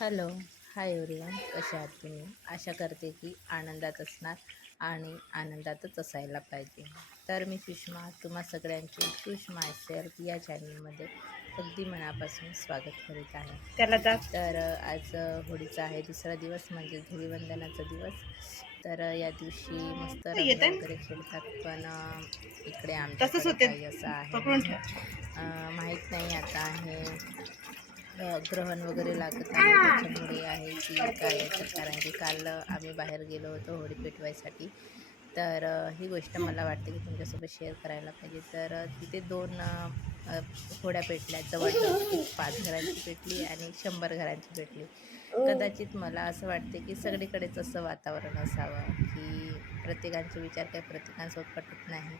Hello, hi everyone. कशा आहात तुम्ही? आशा करते की आनंदात असणार आणि आनंदातच असायला पाहिजे. तर मी सुषमा तुम्हा सगळ्यांचे चूज माय सेल्फ या चॅनलमध्ये अगदी मनापासून स्वागत करीत आहे. तर आज होळीचा आहे दुसरा दिवस म्हणजे धुळीवंदनाचा दिवस. तर या दिवशी मस्त रंग वगैरे खेळतात, पण इकडे तसंच आमच्याकडे होते. काही असं आहे पकडून नाही. ठेव. माहीत नाही आता हे ग्रहण वगैरे लागत आहे त्याच्यामुळे आहे की काय आहे. तर कारण की काल आम्ही बाहेर गेलो होतो होळी पेटवायसाठी. तर ही गोष्ट मला वाटते की तुमच्यासोबत शेअर करायला पाहिजे. तर तिथे दोन अ, होड्या पेटल्या जवळजवळ. एक 5 घरांची पेटली आणि 100 घरांची पेटली. कदाचित मला असं वाटते की सगळीकडेच असं वातावरण असावं की प्रत्येकांचे विचार काही प्रत्येकांसोबत पटत नाही.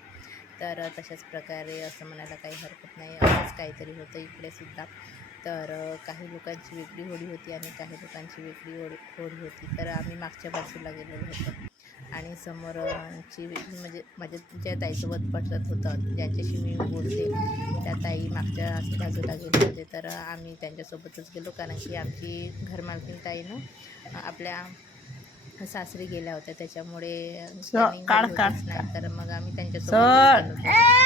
तर तशाच प्रकारे असं म्हणायला काही हरकत नाही. असंच काहीतरी होतं इकडे सुद्धा. तर काही लोकांची वेगळी होळी होती आणि काही लोकांची वेगळी होळी होती. तर आम्ही मागच्या बाजूला गेलेलो होतो आणि समोरची वेगळी म्हणजे माझ्या ज्या ताईसोबत पटत होतं, ज्यांच्याशी मी बोलते, त्या ताई मागच्याच बाजूला गेले होते. तर आम्ही त्यांच्यासोबतच गेलो, कारण की आमची घरमालकीण ताईनं आपल्या सासरी गेल्या होत्या. त्याच्यामुळे त्यांनी घरी काढ काढ होतेच नाही, तर मग आम्ही त्यांच्यासोबतच सर गेलो होतो.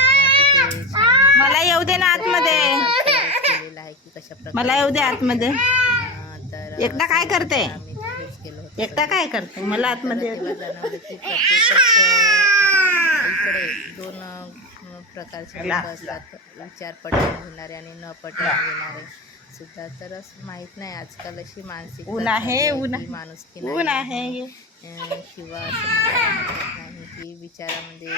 तिथे छान होतं. मला येऊ दे ना तर आतमध्ये. थोडंसं शेअरच केलेलं आहे की मला कशाप्रकारे येऊ दे होळी आतमध्ये. असते. तर एकटा असं काय होतं. करते? तर आम्ही तिथेच गेलो होतो एकटा सगळे. काय करते? मला तर आतमध्ये. तेव्हा जाणवलं की प्रत्येकच इकडे दोन प्रकारचे लोक असतात. विचार पटवून घेणारे आणि न पटवून घेणारे सुद्धा. तर असं माहीत नाही, आजकाल अशी ऊन मानसिकता आहे, झाली आहे ऊन की आहे, माणुसकी ऊन नाही आहे. आहे. किंवा असं म्हणायला हरकत नाही की विचारामध्ये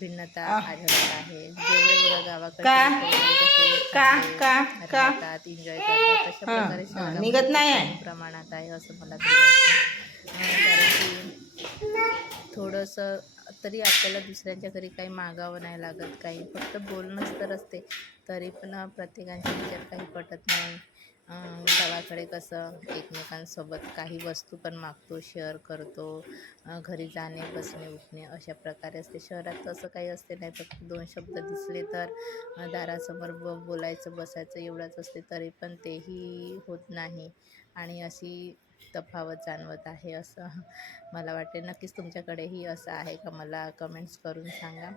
भिन्नता अह, आढळत आहे. जेवढे बघा का गावाकडचे लोक वगैरे कसे का का चांगले का राहतात, एन्जॉय करतात, तशा हा प्रकारे हा शहरामध्ये निघत खूप नाही कमी आहे. प्रमाणात आहे असं मला तरी वाटतं. कारण की थोडंसं तरी आपल्याला दुसऱ्यांच्या घरी काही मागावं नाही लागत, काही फक्त बोलणंच तर असते. तरी पण प्रत्येकांचे विचार काही पटत नाही. गावाकडे कसं एकमेकांसोबत काही वस्तू पण मागतो, शेअर करतो, घरी जाणे बसणे उठणे अशा प्रकारे असते. शहरात तसं काही असते नाही. फक्त दोन शब्द दिसले तर दारासमोर बोलायचं बसायचं एवढंच असते, तरी पण तेही होत नाही. आणि अशी तफावत जाणवत आहे असं मला वाटते. नक्कीच तुमच्याकडेही असं आहे का, मला कमेंट्स करून सांगा.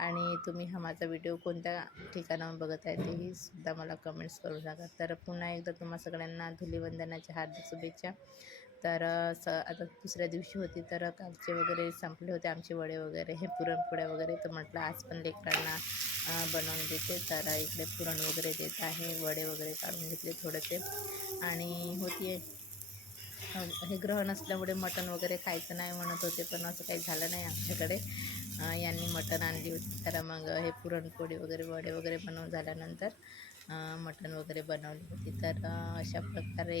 आणि तुम्ही हा माझा व्हिडिओ कोणत्या ठिकाणाहून बघत आहे तेही सुद्धा मला कमेंट्स करून सांगा. तर पुन्हा एकदा तुम्हा सगळ्यांना धुलीवंदनाच्या हार्दिक शुभेच्छा. तर आता दुसऱ्या दिवशी होती, तर कालचे वगैरे संपले होते आमचे वडे वगैरे, हे पुरणपोळ्या वगैरे. तर म्हटलं आज पण लेकरांना बनवून देते. तर इकडे पुरण वगैरे देत आहे, वडे वगैरे काढून घेतले थोडेसे. आणि होती हे ग्रहण असल्यामुळे मटण वगैरे खायचं नाही म्हणत होते, पण असं काही झालं नाही आमच्याकडे. यांनी मटण आणली होती, तर मग हे पुरणपोळी वगैरे वडे वगैरे बनवून झाल्यानंतर मटण वगैरे बनवली होती. तर अशा प्रकारे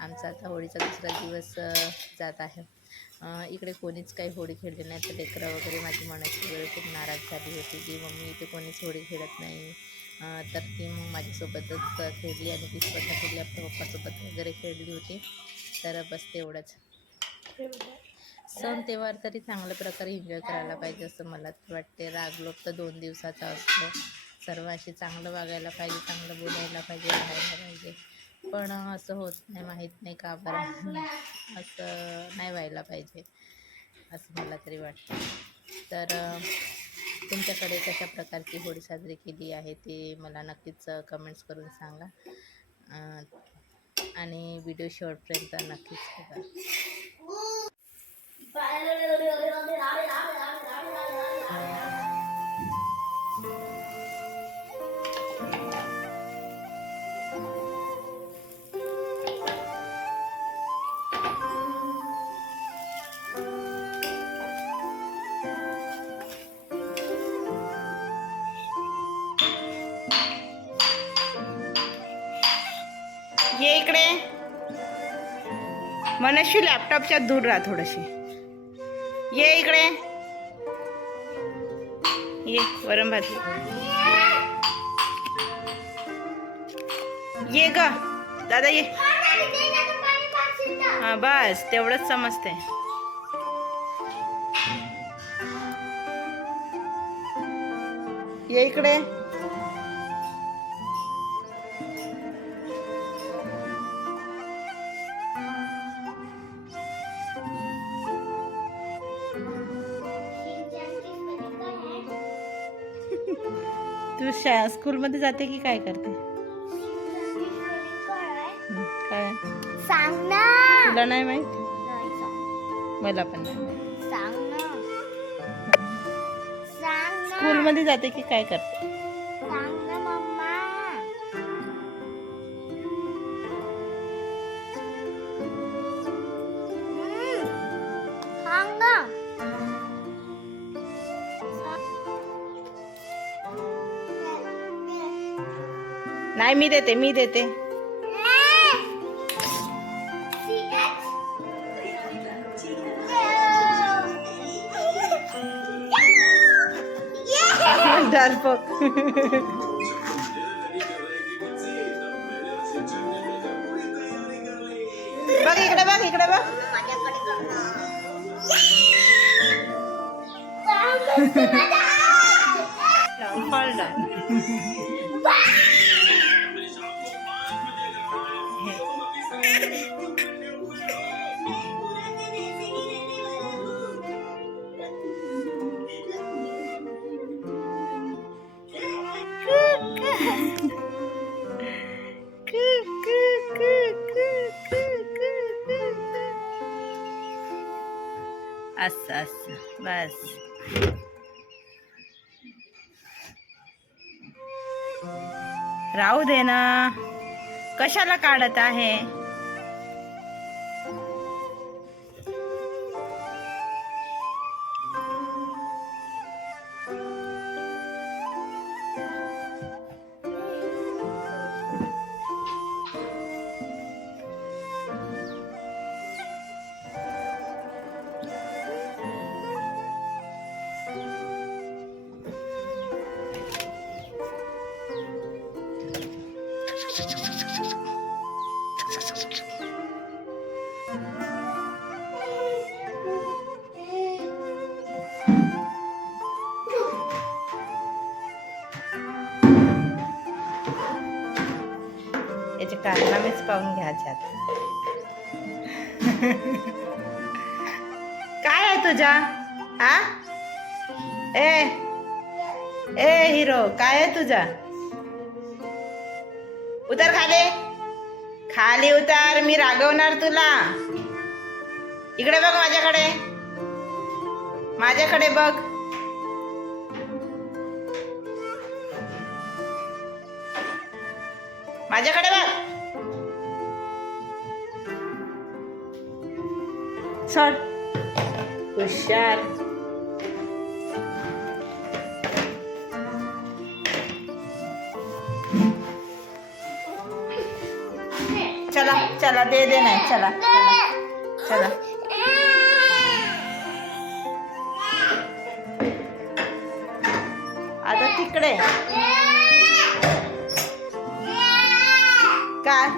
आमचा आता होळीचा दुसरा दिवस जात आहे. इकडे कोणीच काही होळी खेळली नाही. तर लेकरं वगैरे माझी मनाची वगैरे खूप नाराज झाली होती की मम्मी इथे कोणीच होळी खेळत नाही. तर ती मग माझ्यासोबतच खेळली आणि ती स्वतः खेळली, आपल्या पप्पासोबत वगैरे खेळली होती. तर बस तेवढंच. सण त्योहार तरी चांगल्या प्रकारे एन्जॉय करायला पाहिजे असं मला तर वाटते. रागलोप तर 2 दिवसाचा असतो. सर्वांशी चांगलं वागायला पाहिजे, चांगलं बोलायला पाहिजे, राहायला पाहिजे. पण असं होत नाही, माहीत नाही का बरं. असं नाही व्हायला पाहिजे असं मला तरी वाटतं. तर तुमच्याकडे कशा प्रकारची होळी साजरी केली आहे ते मला नक्कीच कमेंट्स करून सांगा. आणि व्हिडिओ शेवटपर्यंत नक्कीच बघा. ये इकडे. मनस्वी लॅपटॉपच्या दूर राहा थोडीशी. ये इकडे. ये वरण भाजी. ये ग दादा ये. हा बस तेवढंच समजते. ये इकडे. तू स्कूलमध्ये जाते की काय करते? काय सांग ना. तुला नाही माहिती? नाही सांग. मला पण नाही माहिती. सांग ना. सांग ना. स्कूलमध्ये जाते की काय करते? सांग ना मम्मा. सांग ना. नाही, मी देते, मी देते. डरपोक. बघ इकडे, बघ इकडे, बघ. Fall down. असं असं बस. राहू दे ना, कशाला काढत आहे? याचे कारनामेच पाहून घ्यायचे आता. काय आहे तुझ्या? हा ए ए हिरो, काय आहे तुझा? उतर खाली, खाली उतर, मी रागवणार तुला. इकडे बघ, माझ्याकडे, माझ्याकडे बघ. माझ्याकडे बघ. सोड. हुशार. चला चला, दे दे नाही. चला चला चला. आता तिकडे काय?